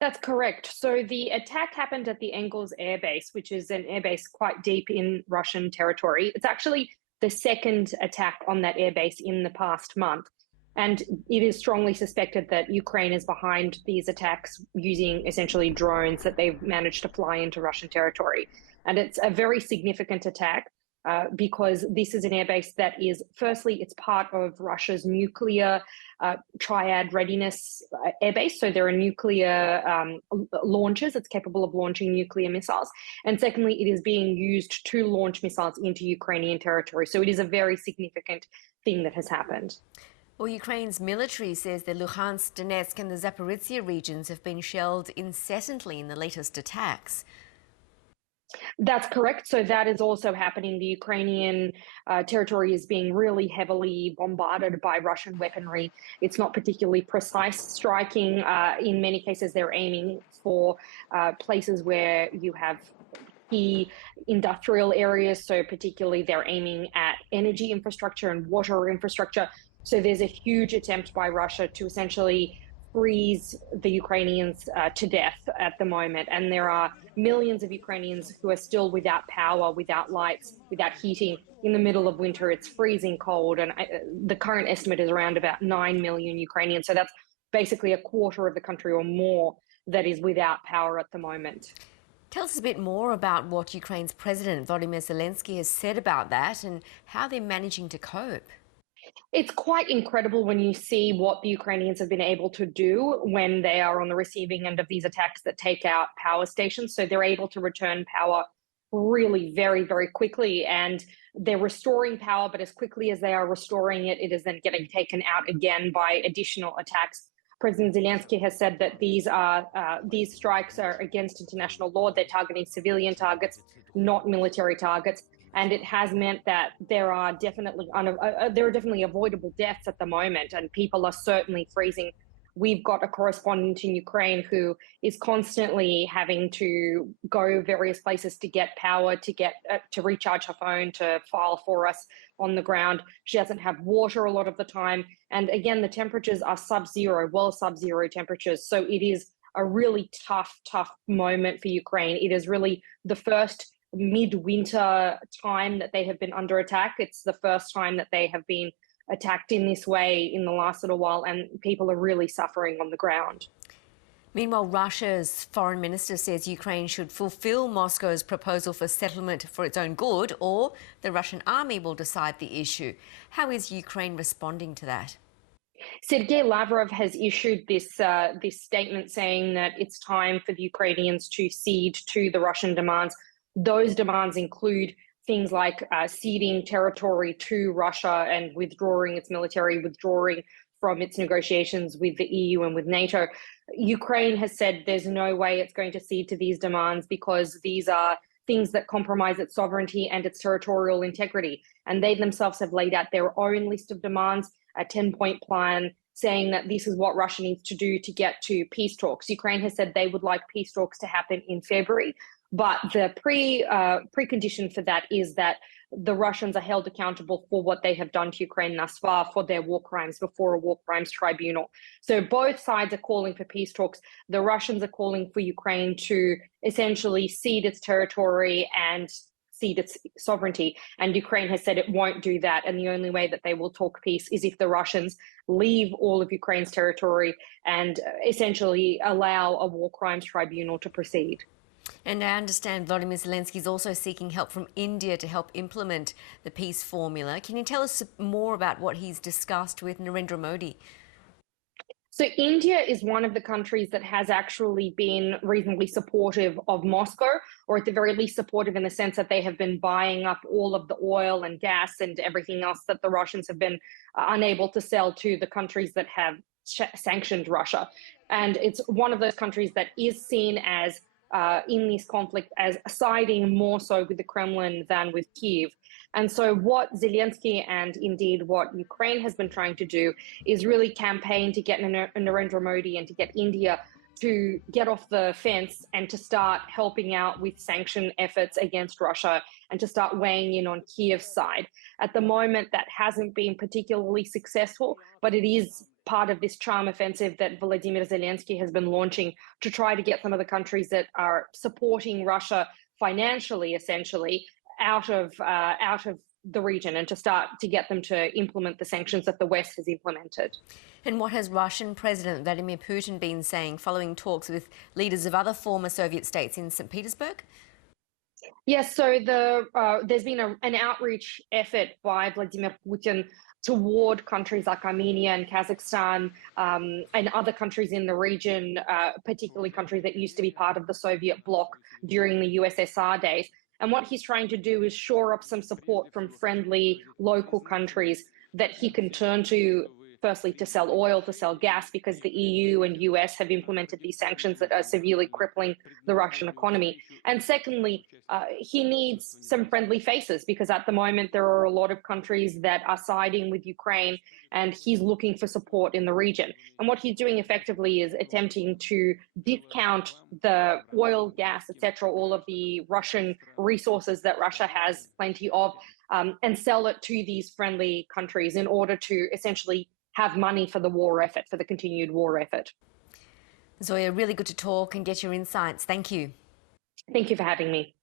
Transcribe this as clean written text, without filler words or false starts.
That's correct. So the attack happened at the Engels airbase, which is an airbase quite deep in Russian territory. It's actually the second attack on that airbase in the past month. And it is strongly suspected that Ukraine is behind these attacks using essentially drones that they've managed to fly into Russian territory. And it's a very significant attack because this is an airbase that is, firstly, it's part of Russia's nuclear triad readiness airbase. So there are nuclear launchers. It's capable of launching nuclear missiles. And secondly, it is being used to launch missiles into Ukrainian territory. So it is a very significant thing that has happened. Well, Ukraine's military says the Luhansk, Donetsk and the Zaporizhia regions have been shelled incessantly in the latest attacks. That's correct. So that is also happening. The Ukrainian territory is being really heavily bombarded by Russian weaponry. It's not particularly precise striking. In many cases, they're aiming for places where you have key industrial areas. So particularly they're aiming at energy infrastructure and water infrastructure. So there's a huge attempt by Russia to essentially freeze the Ukrainians to death at the moment. And there are millions of Ukrainians who are still without power, without lights, without heating in the middle of winter. It's freezing cold. And the current estimate is around about 9 million Ukrainians. So that's basically a quarter of the country or more that is without power at the moment. Tell us a bit more about what Ukraine's President Volodymyr Zelensky has said about that and how they're managing to cope. It's quite incredible when you see what the Ukrainians have been able to do when they are on the receiving end of these attacks that take out power stations. So they're able to return power really very, very quickly. And they're restoring power, but as quickly as they are restoring it, it is then getting taken out again by additional attacks. President Zelensky has said that these strikes are against international law. They're targeting civilian targets, not military targets. And it has meant that there are definitely avoidable deaths at the moment, and people are certainly freezing. We've got a correspondent in Ukraine who is constantly having to go various places to get power, to recharge her phone, to file for us on the ground. She doesn't have water a lot of the time. And again, the temperatures are sub-zero, well sub-zero temperatures. So it is a really tough moment for Ukraine. It is really the first midwinter time that they have been under attack. It's the first time that they have been attacked in this way in the last little while, and people are really suffering on the ground. Meanwhile, Russia's foreign minister says Ukraine should fulfill Moscow's proposal for settlement for its own good, or the Russian army will decide the issue. How is Ukraine responding to that? Sergei Lavrov has issued this statement saying that it's time for the Ukrainians to cede to the Russian demands. Those demands include things like ceding territory to Russia and withdrawing its military, withdrawing from its negotiations with the EU and with NATO. Ukraine has said there's no way it's going to cede to these demands because these are things that compromise its sovereignty and its territorial integrity. And they themselves have laid out their own list of demands, a 10-point plan saying that this is what Russia needs to do to get to peace talks. Ukraine has said they would like peace talks to happen in February. But the precondition for that is that the Russians are held accountable for what they have done to Ukraine thus far, for their war crimes before a war crimes tribunal. So both sides are calling for peace talks. The Russians are calling for Ukraine to essentially cede its territory and cede its sovereignty. And Ukraine has said it won't do that. And the only way that they will talk peace is if the Russians leave all of Ukraine's territory and essentially allow a war crimes tribunal to proceed. And I understand Volodymyr Zelensky is also seeking help from India to help implement the peace formula. Can you tell us more about what he's discussed with Narendra Modi? So India is one of the countries that has actually been reasonably supportive of Moscow, or at the very least supportive in the sense that they have been buying up all of the oil and gas and everything else that the Russians have been unable to sell to the countries that have sanctioned Russia. And it's one of those countries that is seen as in this conflict as siding more so with the Kremlin than with Kyiv. And so what Zelensky and indeed what Ukraine has been trying to do is really campaign to get Narendra Modi and to get India to get off the fence and to start helping out with sanction efforts against Russia and to start weighing in on Kyiv's side. At the moment, that hasn't been particularly successful, but it is part of this charm offensive that Volodymyr Zelensky has been launching to try to get some of the countries that are supporting Russia financially, essentially, out of the region, and to start to get them to implement the sanctions that the West has implemented. And what has Russian President Vladimir Putin been saying following talks with leaders of other former Soviet states in St. Petersburg? Yes, so there's been an outreach effort by Vladimir Putin toward countries like Armenia and Kazakhstan, and other countries in the region, particularly countries that used to be part of the Soviet bloc during the USSR days. And what he's trying to do is shore up some support from friendly local countries that he can turn to, firstly, to sell oil, to sell gas, because the EU and US have implemented these sanctions that are severely crippling the Russian economy. And secondly, he needs some friendly faces, because at the moment there are a lot of countries that are siding with Ukraine, and he's looking for support in the region. And what he's doing effectively is attempting to discount the oil, gas, etc., all of the Russian resources that Russia has plenty of, and sell it to these friendly countries in order to essentially have money for the war effort, for the continued war effort. Zoya, really good to talk and get your insights. Thank you. Thank you for having me.